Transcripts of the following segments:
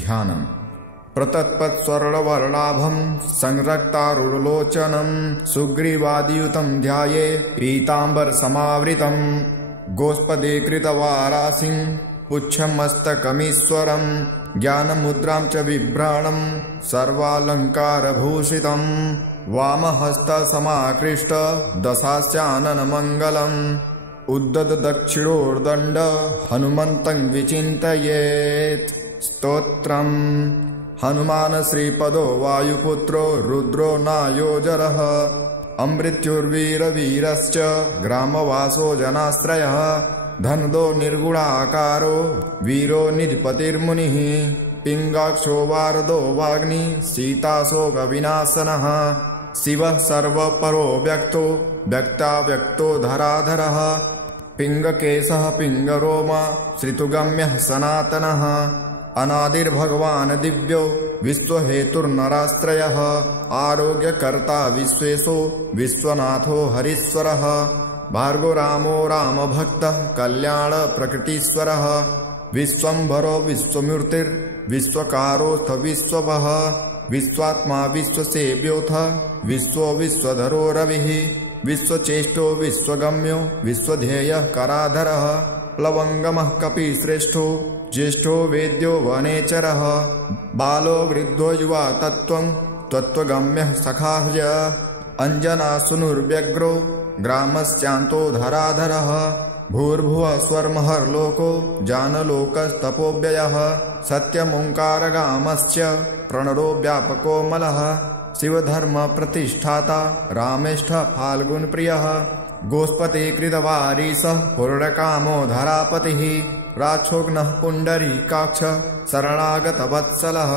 ध्यानम् प्रतत्पत्स्वर्णवर्णाभं संरक्तारुणलोचनं सुग्रीवादियुतं ध्याये पीताम्बरसमावृतं गोष्पदीकृतवारासिं पुच्छमस्तकमीश्वरं ज्ञानमुद्रां च बिभ्राणं सर्वालङ्कारभूषितं वामहस्तसमाकृष्ट दशास्याननमङ्गलम् उद्ददक्षिणोर्दण्ड हनुमन्तं विचिन्तयेत् स्तोत्रम् हनुमान श्रीपदो वायुपुत्रो रुद्रो नायोजरः अमृत्युर्वीरवीरश्च ग्रामवासो जनाश्रयः धनदो निर्गुणाकारो वीरो निधिपतिर्मुनिः पिङ्गाक्षो वारदो वाग्नि सीताशोकविनाशनः शिवः सर्वपरो व्यक्तो व्यक्ताव्यक्तो धराधरः पिङ्गकेशः पिङ्गरोमा श्रितुगम्यः सनातनः अनादिर्भगवान् दिव्यो विश्वहेतुर्नराश्रयः आरोग्यकर्ता विश्वेशो विश्वनाथो हरीश्वरः भार्गो रामो रामभक्तः कल्याणप्रकृतीश्वरः विश्वम्भरो विश्वमूर्तिर्विश्वकारोऽथ विश्वभः विश्वात्मा विश्वसेव्योऽथ विश्वो विश्वधरो रविः विश्वचेष्टो विश्वगम्यो विश्वध्येयः कराधरः प्लवङ्गमः कपिश्रेष्ठो ज्येष्ठो वेद्यो वनेचरः बालो वृद्धो युवा तत्त्वं तत्त्वगम्यः सखाह्य अञ्जनासुनुर्व्यग्रो ग्रामस्यान्तो धराधरः भूर्भुवः स्वर्महर्लोको जानलोकस्तपोव्ययः सत्यमोङ्कारगामस्य प्रणरो व्यापको मलः शिवधर्मप्रतिष्ठाता रामेष्ठ फाल्गुनप्रियः गोष्पतिकृतवारीशः पूर्णकामो धरापतिः राक्षोघ्नः पुण्डरीकाक्ष शरणागतवत्सलः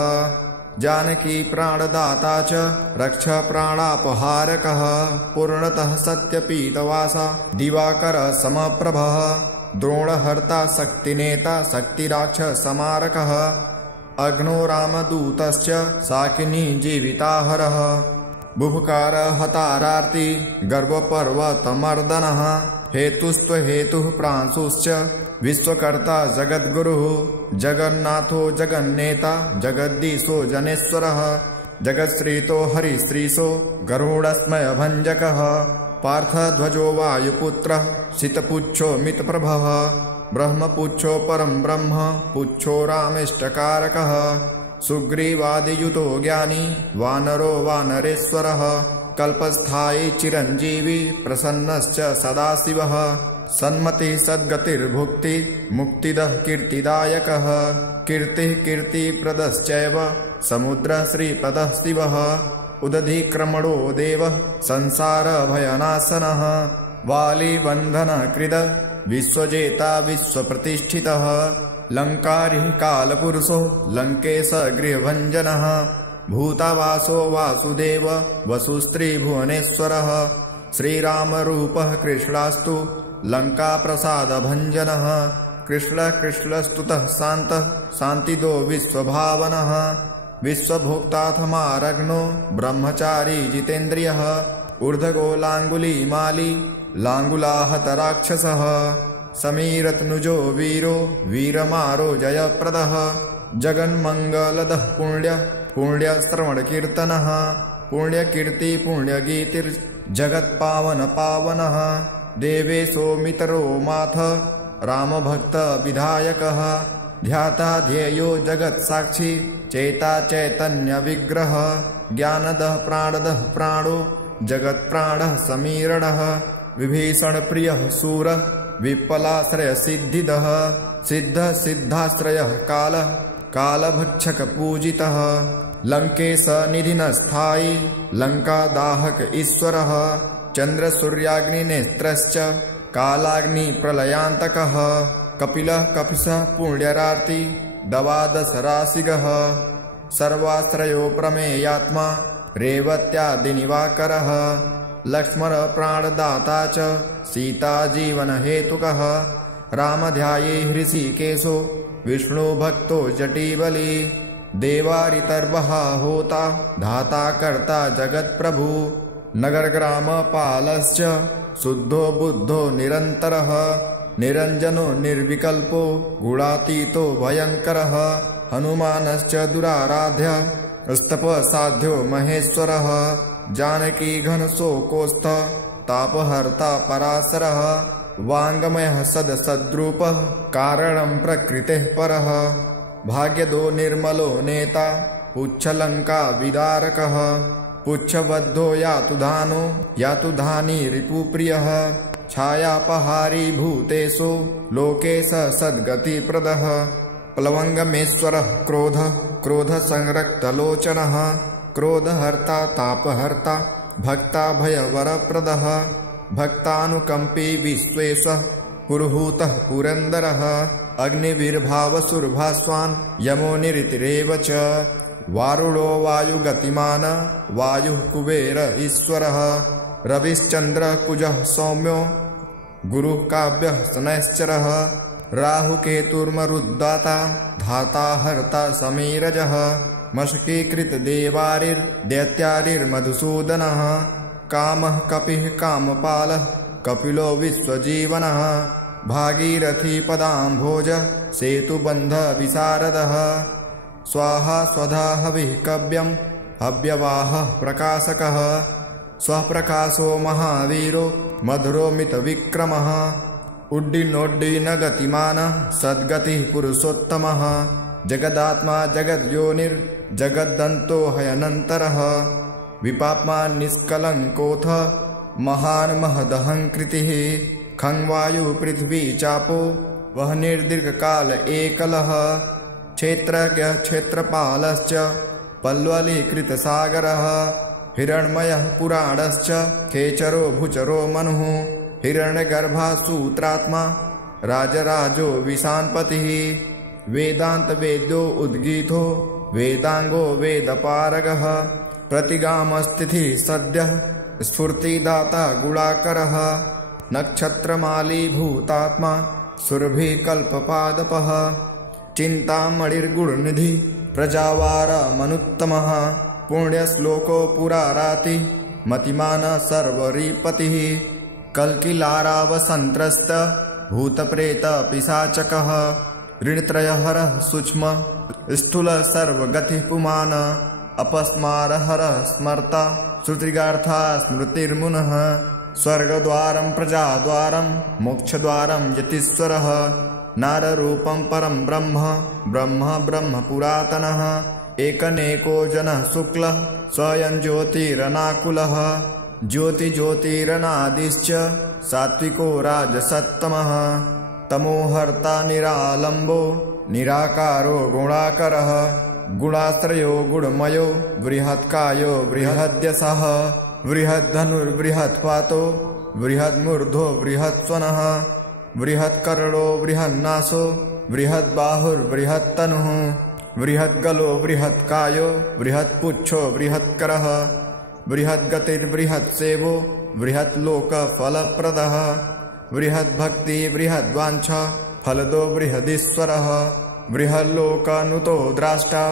जानकी प्राणदाता च रक्ष प्राणापहारकः पूर्णतः सत्यपीतवासा दिवाकर समप्रभः द्रोणहर्ता शक्तिनेता शक्तिराक्ष समारकः अग्नो रामदूतश्च साकिनी जीविताहरः बुभुकार हतारार्ति गर्वपर्वतमर्दनः हेतुस्त्वहेतुः प्रांशुश्च विश्वकर्ता जगद्गुरुः जगन्नाथो जगन्नेता जगद्दीशो जनेश्वरः जगत्श्रीतो हरिश्रीशो गरुडस्मयभञ्जकः पार्थध्वजो वायुपुत्रः शीतपुच्छो मितप्रभः ब्रह्मपुच्छो परं ब्रह्म पुच्छो रामेष्टकारकः सुग्रीवादियुतो ज्ञानी वानरो वानरेश्वरः कल्पस्थायी चिरञ्जीवी प्रसन्नश्च सदाशिवः सन्मति सद्गतिर्भुक्ति मुक्तिदः कीर्तिदायकः कीर्तिः कीर्तिप्रदश्चैव समुद्रः श्रीपदः शिवः उदधिक्रमणो देवः संसारभयनाशनः वालीबन्धनकृद विश्वजेता विश्वप्रतिष्ठितः लङ्कारिः कालपुरुषो लङ्केश गृहभञ्जनः भूतावासो वासुदेव वसुस्त्रीभुवनेश्वरः श्रीरामरूपः कृष्णास्तु लङ्काप्रसादभञ्जनः कृष्णः कृष्णस्तुतः शान्तः शान्तिदो विश्वभावनः विश्वभोक्ताथमारग्नो ब्रह्मचारी जितेन्द्रियः ऊर्ध्वगो लाङ्गुलीमाली लाङ्गुलाहतराक्षसः समीरत्नुजो वीरो वीरमारो जयप्रदः जगन्मङ्गलदः पुण्यश्रवणकीर्तनः पुण्यकीर्ति पुण्यगीतिर्जगत्पावनपावनः देवेशो मितरो माथ रामभक्तविधायकः ध्याता ध्येयो जगत्साक्षी चेता चैतन्यविग्रह ज्ञानदः प्राणदः प्राणो जगत्प्राणः समीरणः विभीषणप्रियः शूरः विप्पलाश्रयसिद्धिदः सिद्धः सिद्धाश्रयः कालः कालभक्षकपूजितः लङ्केशनिधिनस्थायी लङ्कादाहक ईश्वरः चन्द्रसूर्याग्निनेत्रश्च कालाग्निप्रलयान्तकः कपिलः कपिशः पुण्यरार्ति दवादशराशिगः सर्वाश्रयो प्रमेयात्मा रेवत्यादिनिवाकरः लक्ष्मण प्राणदाता च सीताजीवनहेतुकः रामध्याये हृषीकेशो विष्णुभक्तो जटीबली देवारितर्वः होता धाता कर्ता जगत्प्रभु नगरग्रामपालश्च शुद्धो बुद्धो निरन्तरः निरञ्जनो निर्विकल्पो गुणातीतो भयङ्करः हनुमानश्च दुराराध्य स्तपसाध्यो महेश्वरः जानकी घनशोकोस्थ तापहर्ता पराशरः वाङ्मयः सदसद्रूपः कारणं प्रकृतेः परः भाग्यदो निर्मलो नेता पुच्छलङ्का विदारकः पुच्छबद्धो यातु धानो यातु धानी रिपुप्रियः छायापहारी भूतेषु लोकेश सद्गतिप्रदः प्लवङ्गमेश्वरः क्रोधसंरक्तलोचनः क्रोधहर्ता तापहर्ता भक्ता भयवरप्रदः भक्तानुकम्पी विश्वेशः पुरुहूतः पुरन्दरः अग्निविर्भावसुरभास्वान् यमो निरतिरेव च वारुणो वायुगतिमान् वायुः कुबेर ईश्वरः रविश्चन्द्रः कुजः सौम्यो गुरुः काव्यः शनैश्चरः राहुकेतुर्मरुद्दाता धाता हर्ता समीरजः मशकीकृतदेवारिर्दैत्यारिर्मधुसूदनः कामः कपिः कामपालः कपिलो विश्वजीवनः भागीरथी पदाम्भोज सेतुबन्ध विशारदः स्वाहा स्वधा हविः कव्यं हव्यवाहः प्रकाशकः स्वप्रकाशो महावीरो मधुरो मितविक्रमः उड्डीनोड्डीनगतिमानः सद्गतिः पुरुषोत्तमः जगदात्मा जगद्योनिर्जगद्दन्तो हयनन्तरः विपाप्मा निष्कलङ्कोऽथ महान् महदहङ्कृतिः खङ्वायु पृथ्वी चापो वह निर्दीर्घकाल एकलः क्षेत्रज्ञः क्षेत्रपालश्च पल्वलीकृतसागरः हिरण्मयः पुराणश्च खेचरो भुचरो मनुः हिरण्यगर्भः सूत्रात्मा राजराजो विशान्पतिः वेदान्तवेद्यो उद्गीतो वेदांगो वेदपारगः प्रतिगामस्तिथिः सद्यः स्फूर्तिदाता गुणाकरः नक्षत्रमाली भूतात्मा सुरभिकल्पपादपः चिन्तामणिर्गुणनिधि प्रजावारमनुत्तमः पुण्यश्लोको पुराराति मतिमान सर्वरीपतिः कल्किलारावसन्त्रस्त भूतप्रेतपिशाचकः ऋणत्रयहरः सूक्ष्म स्थूल सर्वगतिः पुमान् अपस्मारहरः स्मर्ता श्रुतिगार्था स्मृतिर्मुनः स्वर्गद्वारं प्रजाद्वारं मोक्षद्वारं यतीश्वरः नाररूपं परं ब्रह्म पुरातनः एकनेको जनः शुक्लः स्वयं ज्योतिरनाकुलः ज्योतिरनादिश्च सात्विको राजसत्तमः तमोहर्ता निरालम्बो निराकारो गुणाकरः गुणाश्रयो गुणमयो बृहत्कायो बृहद्यसः बृहद्धनुर्बृहत्पातो बृहन्मूर्धो बृहत्स्वनः बृहत्कर्णो बृहन्नासो बृहद्बाहुर्बृहत्तनुः बृहद्गलो बृहत्कायो बृहत्पुच्छो बृहत्करः बृहद्गतिर्बृहत्सेवो बृहत्लोकफलप्रदः बृहद्भक्ति बृहद्वाञ्छा फलदो बृहदीश्वरः बृहल्लोकानुतो द्राष्टा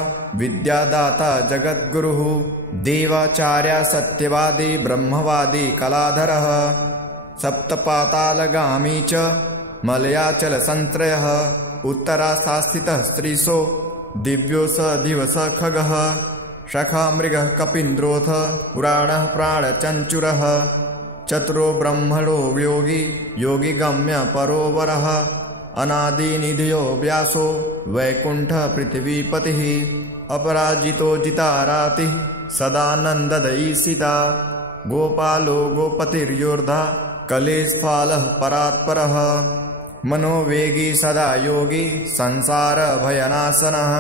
विद्यादाता जगद्गुरुः देवाचार्य सत्यवादी ब्रह्मवादी कलाधरः सप्तपातालगामी च मलयाचलसन्त्रयः उत्तराशास्थितः स्त्रीशो दिव्यो स दिवस खगः शखा मृगः कपीन्द्रोऽथ पुराणः प्राणचञ्चुरः चतुरो ब्रह्मणो योगी गम्य परोवरः अनादिनिधियो व्यासो वैकुण्ठः पृथिवीपतिः अपराजितो जितारातिः सदानन्ददयीसिता गोपालो गोपतिर्योर्धा कलेस्फालः परात्परः मनोवेगी सदा योगी संसार भयनाशनः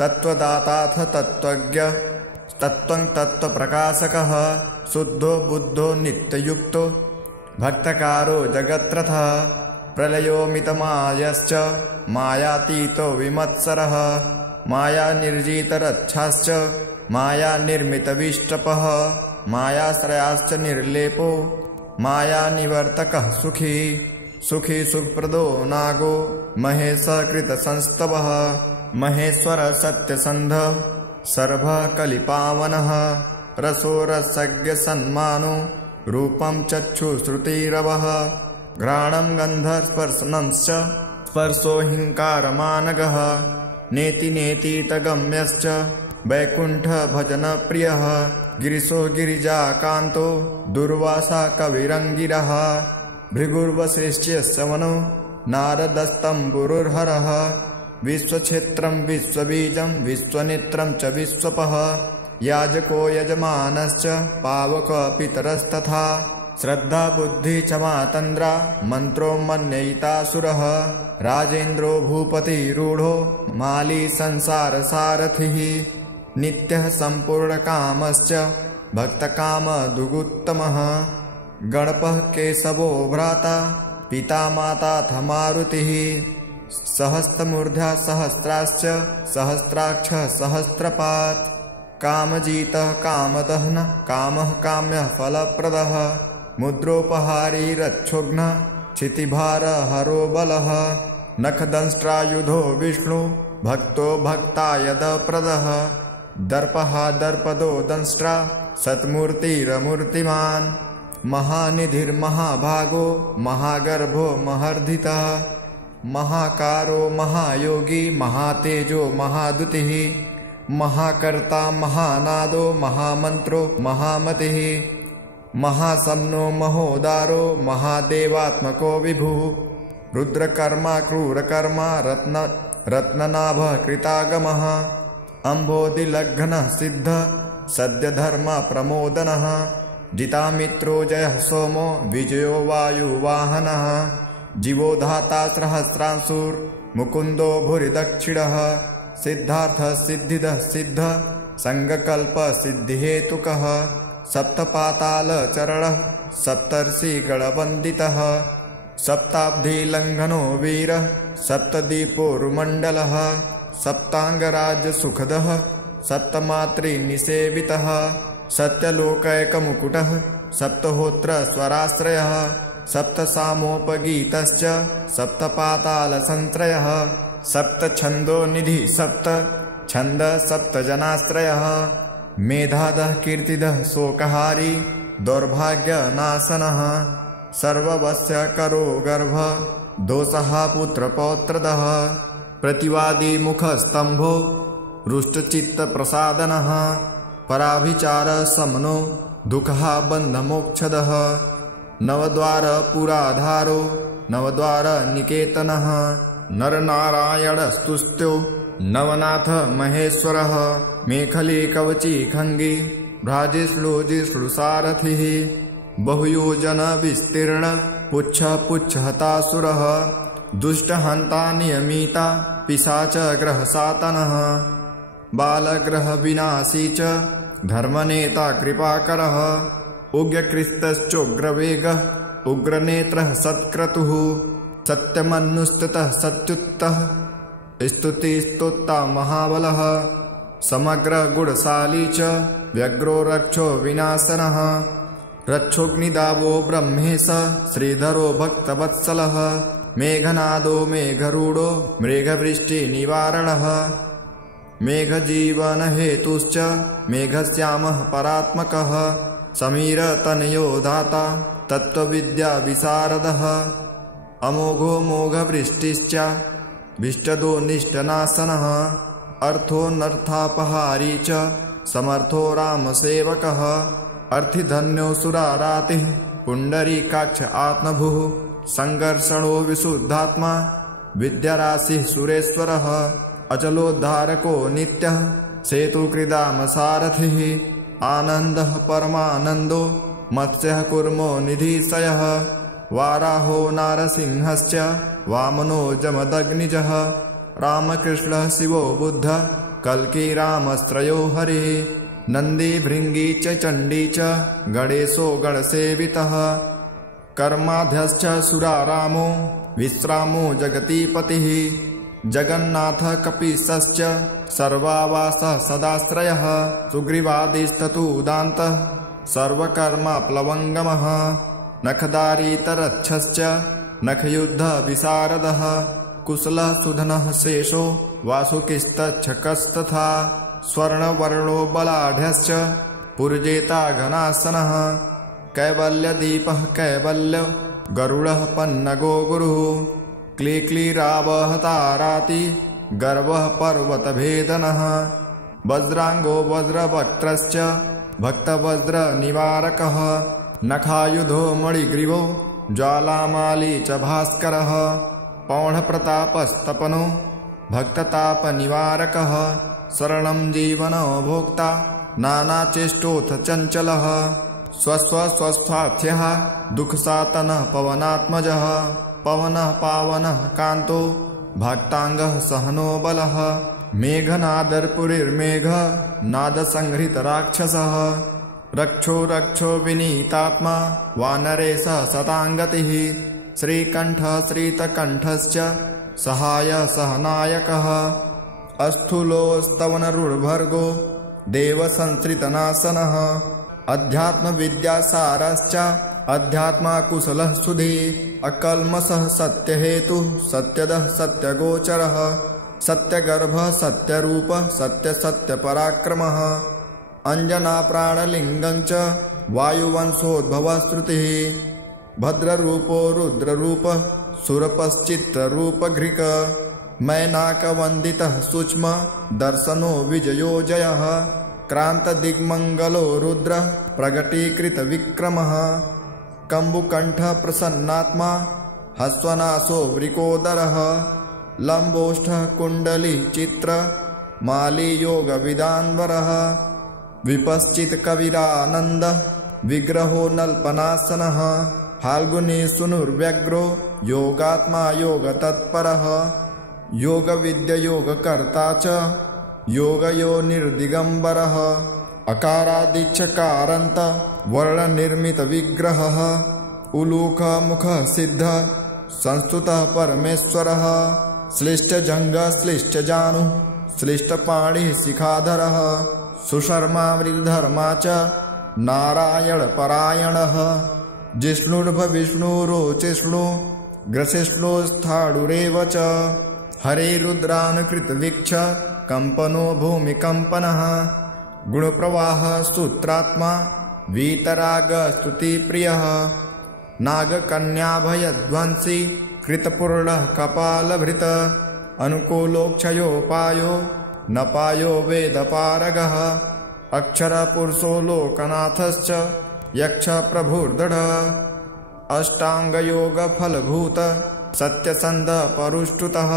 तत्त्वदाताथ तत्त्वज्ञ तत्त्वं तत्त्वप्रकाशकः शुद्धो बुद्धो नित्ययुक्तो भक्तकारो जगत्रथः प्रलयो मितमायश्च मायातीतो विमत्सरः मायानिर्जितरच्छाश्च मायानिर्मितविष्टपः मायाश्रयाश्च निर्लेपो मायानिवर्तकः सुखी सुखप्रदो नागो महेशकृतसंस्तवः महेश्वर सत्यसन्धः सर्वः कलिपावनः रसो रसज्ञसन्मानो रूपं चक्षुश्रुतिरवः घ्राणं गन्धस्पर्शनंश्च स्पर्शो हिंकारमानगः नेति नेतीतगम्यश्च वैकुण्ठ भजन प्रियः गिरिशो गिरिजाकान्तो दुर्वासा कविरङ्गिरः भृगुर्वसिष्ठ्यस्य मनो नारदस्तम्बुरुर्हरः विश्वक्षेत्रं विश्वबीजं विश्वनेत्रं च विश्वपः याजको यजमानश्च पावक पितरस्तथा श्रद्धा बुद्धि च मातन्द्रा मन्त्रो मन्ययितासुरः राजेन्द्रो भूपतिरूढो माली संसारसारथिः नित्यः सम्पूर्णकामश्च भक्तकामदुगुत्तमः गणपः केशवो भ्राता पिता माताथ मारुतिः सहस्रमूर्धा सहस्राश्च सहस्राक्ष सहस्रपात् कामजीतः कामदहन कामः काम्यः फलप्रदः मुद्रोपहारी रक्षोघ्न क्षितिभारहरो बलः नखदंष्ट्रायुधो विष्णु भक्तो भक्तायदप्रदः दर्पः दर्पदो दंष्ट्रा सत्मूर्तिरमूर्तिमान् महानिधिर्महाभागो महागर्भो महर्धितः महाकारो महायोगी महातेजो महादुतिः महाकर्ता महानादो महामन्त्रो महामतिः महासम्नो महोदारो महादेवात्मको विभुः रुद्रकर्मा क्रूरकर्मा रत्ननाभः कृतागमः अम्भोधिलग्नः सिद्धः सद्यधर्म प्रमोदनः जितामित्रो जयः सोमो विजयो वायुवाहनः जीवोधाता सहस्रांशुर्मुकुन्दो भूरिदक्षिणः सिद्धार्थः सिद्धिदः सिद्धः संगकल्पसिद्धिहेतुकः सप्तपातालचरणः सप्तर्षिगणवन्दितः सप्ताब्धिलङ्घनो वीरः सप्तदीपोरुमण्डलः सप्ताङ्गराजसुखदः सप्तमातृनिसेवितः सत्यलोकैकमुकुटः सप्तहोत्रस्वराश्रयः सप्तसामोपगीतश्च सप्तपातालसंत्रयः सप्तछन्दोनिधिः सप्त छन्द सप्तजनाश्रयः मेधादः कीर्तिदः शोकहारी दौर्भाग्यनाशनः सर्ववश्यकरो गर्भ दोषः पुत्रपौत्रदः प्रतिवादी मुखस्तम्भो रुष्टचित्तप्रसादनः पराभिचारशमनो दुःखः बन्धमोक्षदः नवद्वारपुराधारो नवद्वारनिकेतनः नरनारायणस्तुत्यो नवनाथ महेश्वरः मेखली कवची खङ्गी भ्राजिष्णुजिष्णुसारथिः बहुयोजन विस्तीर्ण पुच्छहतासुरः दुष्टहन्ता नियमिता पिशाच ग्रहसातनः बालग्रह विनाशी च धर्मनेता कृपाकरः उग्रकृस्तश्चोग्रवेगः उग्रनेत्रः सत्क्रतुः सत्यमनुस्ततः सत्युत्तः स्तुतिस्तोता महाबलः समग्रगुणशाली च व्यग्रो रक्षो विनाशनः रक्षोऽग्निदावो ब्रह्मेश श्रीधरो भक्तवत्सलः मेघनादो मेघरूढो मृगवृष्टिनिवारणः मेघजीवनहेतुश्च मेघश्यामः परात्मकः समीरतनयो दाता तत्त्वविद्याविशारदः अमोघो मोघवृष्टिश्च विष्टदो निष्टनाशनः अर्थोऽनर्थापहारी च समर्थो रामसेवकः अर्थिधन्यो सुरारातिः पुण्डरीकाक्ष आत्मभुः संघर्षणो विशुद्धात्मा विद्याराशिः सुरेश्वरः अचलोद्धारको नित्यः सेतुकृदामसारथिः आनन्दः परमानन्दो मत्स्यः कूर्मो निधिशयः वाराहो नारसिंहश्च वामनो जमदग्निजः रामकृष्णः शिवो बुद्धः कल्की रामस्त्रयो हरिः नन्दी भृङ्गी च चण्डी च गणेशो गणसेवितः कर्माध्यश्च सुरारामो विश्रामो जगतीपतिः जगन्नाथ कपीशश्च सर्वावासः सदाश्रयः सुग्रीवादिस्ततुदान्तः सर्वकर्मप्लवङ्गमः नखदारीतरच्छश्च नखयुद्धविशारदः कुशलः सुधनः शेषो वासुकिस्तच्छकस्तथा स्वर्णवर्णो बलाढ्यश्च पुरजेता घनासनः कैवल्यदीपः कैवल्यो गरुडः पन्नगो गुरुः क्लीक्लीरावहताराति गर्वः पर्वतभेदनः वज्रांगो वज्रवक्त्रश्च भक्तवज्रनिवारकः नखायुधो मणिग्रीवो ज्वालामाली च भास्करः पौढप्रतापस्तपनो भक्ततापनिवारकः शरणं जीवनो भोक्ता नानाचेष्टोऽथ चञ्चलः स्वस्वस्थार्थ्यः दुःखसातनः पवनात्मजः पवनः पावनः कान्तो भक्ताङ्गः सहनो बलः मेघनादर्पुरिर्मेघ नादसंहृतराक्षसः रक्षो रक्षो विनीतात्मा वानरेशः सताङ्गतिः श्रीकण्ठः श्रीतकण्ठश्च सहाय सहनायकः अस्थूलोस्तवनरुर्भर्गो देवसंसृतनासनः अध्यात्मविद्यासारश्च अध्यात्मकुशलः सुधी अकल्मषः सत्यहेतुः सत्यदः सत्यगोचरः सत्यगर्भः सत्यरूपः सत्यसत्यपराक्रमः अंजनाप्राणलिङ्गं च वायुवंशोद्भवश्रुतिः भद्ररूपो रुद्ररूपः सुरपश्चित्ररूपघ्रिक मैनाकवन्दितः सूक्ष्म दर्शनो विजयो जयः क्रान्तदिग्मङ्गलो रुद्रः प्रगटीकृतविक्रमः कम्बुकण्ठः प्रसन्नात्मा हस्वनासो वृकोदरः लम्बोष्ठः कुण्डलीचित्र माली योगविदान्वरः विपश्चित्कविरानन्दः विग्रहो नल्पनासनः फाल्गुनी सुनुर्व्यग्रो योगात्मा योगतत्परः योगविद्ययोगकर्ता च योगयोनिर्दिगम्बरः अकारादिच्छकारान्त वर्णनिर्मितविग्रहः उलूखमुखः सिद्धः संस्तुतः परमेश्वरः श्लिष्टजङ्घः श्लिष्टजानुः श्लिष्टपाणिः शिखाधरः सुशर्मा वृद्धर्मा च नारायणपरायणः जिष्णुर्भविष्णुरोचिष्णु ग्रसिष्णुस्थाणुरेव च हरे रुद्रानुकृतवीक्ष कंपनो भूमिकम्पनः गुणप्रवाहः सूत्रात्मा वीतरागस्तुतिप्रियः नागकन्याभयध्वंसी कृतपूर्णः कपालभृत अनुकूलोक्षयोपायो नपायो वेदपारगः अक्षरपुरुषो लोकनाथश्च यक्षप्रभुर्दृढः अष्टाङ्गयोगफलभूत सत्यसन्धपरुष्टुतः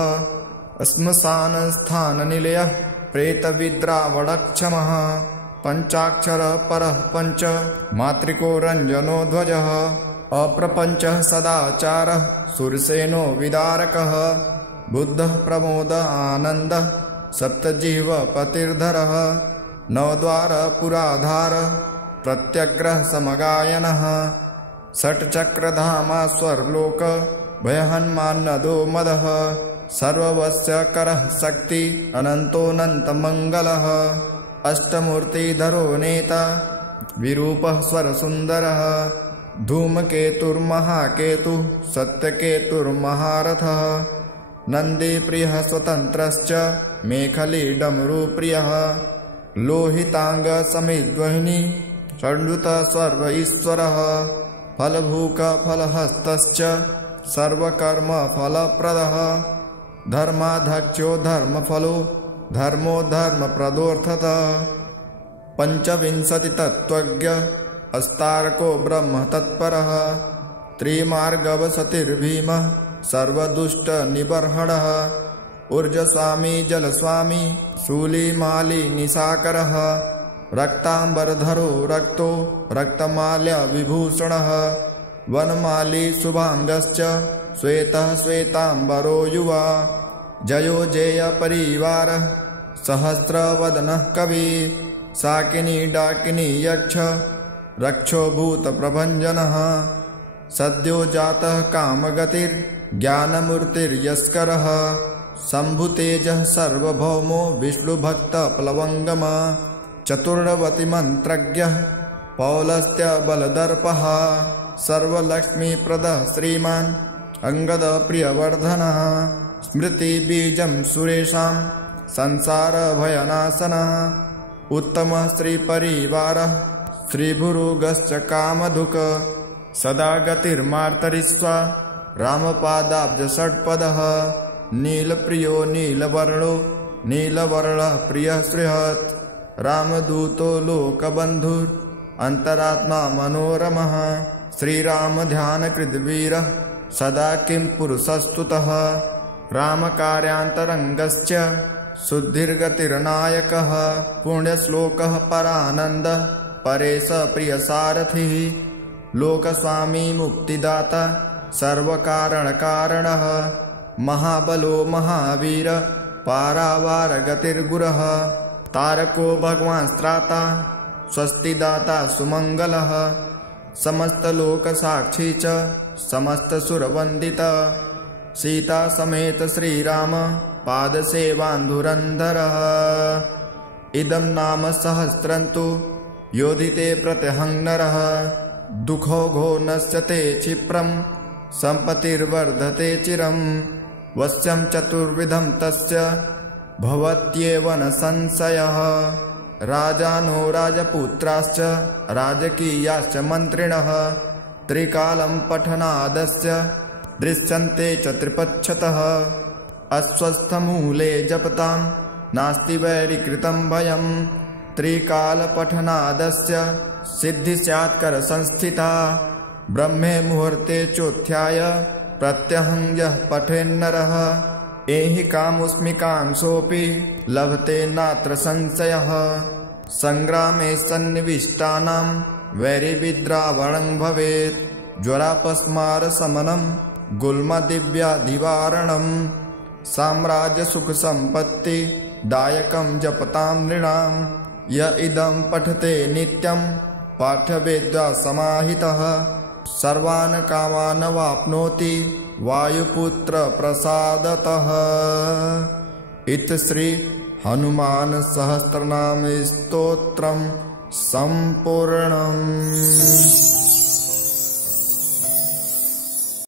श्मशानस्थाननिलयः प्रेतविद्रावणक्षमः पञ्चाक्षरः परः पञ्च मातृको रञ्जनो ध्वजः अप्रपञ्चः सदाचारः सुरसेनो विदारकः बुद्धः प्रमोद आनन्दः सप्तजिह्वपतिर्धरः नवद्वारपुराधारः प्रत्यग्रः समगायनः षट्चक्रधामा स्वर्लोक भयहन्मान्नदो मदः सर्ववस्यकरः शक्ति अनन्तोऽनन्तमङ्गलः अष्टमूर्तिधरो नेता विरूपः स्वरसुन्दरः धूमकेतुर्महाकेतुः सत्यकेतुर्महारथः नन्दीप्रियः स्वतन्त्रश्च मेखलीडमरुप्रियः लोहिताङ्गसमिद्वहिनी षण्डुतः सर्व ईश्वरः फलभूकफलहस्तश्च सर्वकर्मफलप्रदः धर्माध्यक्षो धर्मफलो धर्मो धर्मप्रदोऽर्थतः पञ्चविंशतितत्त्वज्ञ अस्तारको ब्रह्मतत्परः त्रिमार्गवसतिर्भीमः सर्वदुष्टनिबर्हणः ऊर्जस्वामी जलस्वामी शूलिमाली निशाकरः रक्ताम्बरधरो रक्तो रक्तमाल्यविभूषणः वनमाली शुभांगश्च श्वेतः श्वेताम्बरो युवा जयो जेयपरिवारः सहस्रवदनः कवि शाकिनी डाकिनी यक्ष रक्षो भूतप्रभञ्जनः सद्यो जातः कामगतिर्ज्ञानमूर्तिर्यस्करः शम्भुतेजः सर्वभौमो विष्णुभक्तप्लवङ्गमः चतुर्वतिमन्त्रज्ञः पौलस्त्यबलदर्पः सर्वलक्ष्मीप्रदः श्रीमान् अङ्गदप्रियवर्धनः स्मृतिबीजं सुरेशां संसारभयनाशनः उत्तमः श्रीपरिवारः श्रीभुरुगश्च कामधुक् सदा गतिर्मार्तरिस्वा रामपादाब्जषट्पदः नीलप्रियो नीलवर्णो नीलवर्णः प्रियः श्रीहत् रामदूतो लोकबन्धुर् अन्तरात्मा मनोरमः श्रीरामध्यानकृद्वीरः सदा किं पुरुषस्तुतः रामकार्यान्तरङ्गस्य शुद्धिर्गतिर्नायकः पुण्यश्लोकः परानन्दः परेश प्रियसारथिः लोकस्वामी मुक्तिदाता सर्वकारणकारणः महाबलो महावीर पारावारगतिर्गुरः तारको भगवान्स्त्राता स्वस्तिदाता सुमङ्गलः समस्तलोकसाक्षी च समस्तसुरवन्दितः सीता समेत श्रीराम पादसेवान्धुरन्धरः इदं नाम सहस्रन्तु योधिते प्रत्यहङ्नरः दुःखोघो नश्यते क्षिप्रं सम्पत्तिर्वर्धते चिरं वश्यं चतुर्विधं तस्य भवत्येव न संशयः राजानो राजपुत्राश्च राजकीयाश्च मन्त्रिणः त्रिकालं पठनादस्य दृश्यन्ते च त्रिपक्षतः अस्वस्थमूले जपतां नास्ति वैरिकृतं भयं त्रिकालपठनादस्य सिद्धि स्यात्कर संस्थिता ब्रह्मे मुहूर्ते चोत्थाय प्रत्यहं यः पठेन्नरः एहि कामुस्मिकांशोऽपि लभते नात्र संशयः संग्रामे सन्निविष्टानां वैरिविद्रावणं भवेत् ज्वरापस्मारशमनं गुल्मदिव्याधिवारणं साम्राज्यसुखसम्पत्तिदायकं जपतां नृणां य इदं पठते नित्यं पाठवेद्या समाहितः सर्वान् कामान् वाप्नोति वायुपुत्र प्रसादतः। इति श्री हनुमान सहस्रनाम स्तोत्रम् सम्पूर्णम्।